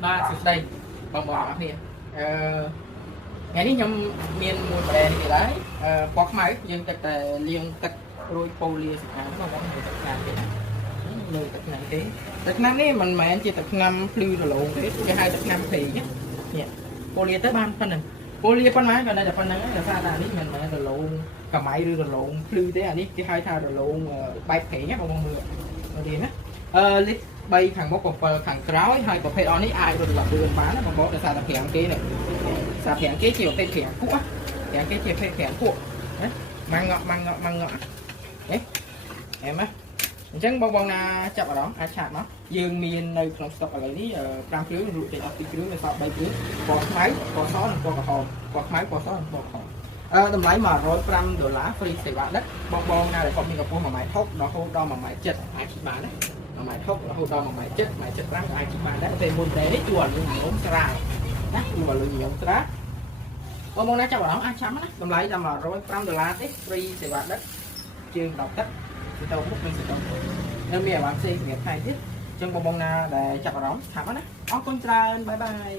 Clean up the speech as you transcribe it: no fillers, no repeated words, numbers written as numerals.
nó sụt đây bằng bò kia ngàyนี้ខ្ញុំមានមួយប្រែនេះគេដែរពណ៌ខ្មៅយើងទឹកតែលាងទឹករួចប៉ូលីសម្អាតមកមកទឹកថ្នាំទេលើទឹកថ្នាំទេទឹកថ្នាំនេះមិនមែនជាទឹកថ្នាំភ្លឺរលោងទេគេហៅទឹកថ្នាំព្រៃនេះប៉ូលីទៅបានប៉ុណ្ណឹងប៉ូលីប៉ុណ្ណាក៏នៅតែប៉ុណ្ណឹងតែថាអានេះមិនមែនរលោងកម្មៃឬរលោងភ្លឺទេអានេះគេហៅថារលោងបែបព្រៃណាបងមើលមើលណាលីត្រ3ខាងមុខ7ខាងក្រោយហើយប្រភេទអស់នេះអាចរត់ឡើងលឿនបានណាបងប្អូនដោយសារតែប្រាំគេនេះសារប្រាំគេជាប្រភេទប្រាំពួកប្រាំគេជាប្រភេទប្រាំពួកណាម៉ាំងងក់ហេអែមណាអញ្ចឹងបងណាចាប់អារម្មណ៍អាចឆាតមកយើងមាននៅក្នុងស្តុកឥឡូវនេះ5គ្រឿងរួចចេញអស់2គ្រឿងនៅសល់3គ្រឿងពណ៌ខ្មៅពណ៌សនិងពណ៌ក្រហមពណ៌ខ្មៅពណ៌សនិងពណ៌ក្រហមតម្លៃ$105 free សេវាដឹកបងណាដែលគាត់មានកម្ពស់1.60 m រហូតដល់1.7 m អាចជិះបានណា1.60 m រហូតដល់1.7 m 1.75 អាចជិះបានដែរពេលមុនតែនេះជួលលុយញោមស្រាលណាជួលលុយញោមស្រាលបងណាចាប់អារម្មណ៍អាចចាំណាតម្លៃតែ$105ទេ free សេវាដឹកជើង10ទឹកទៅមុខនឹងទៅនៅមានអាវ៉ាន់ផ្សេងសម្រាប់ថៃទៀតអញ្ចឹងបងណាដែលចាប់អារម្មណ៍ឆាប់ណាអរគុណច្រើនបាយបាយ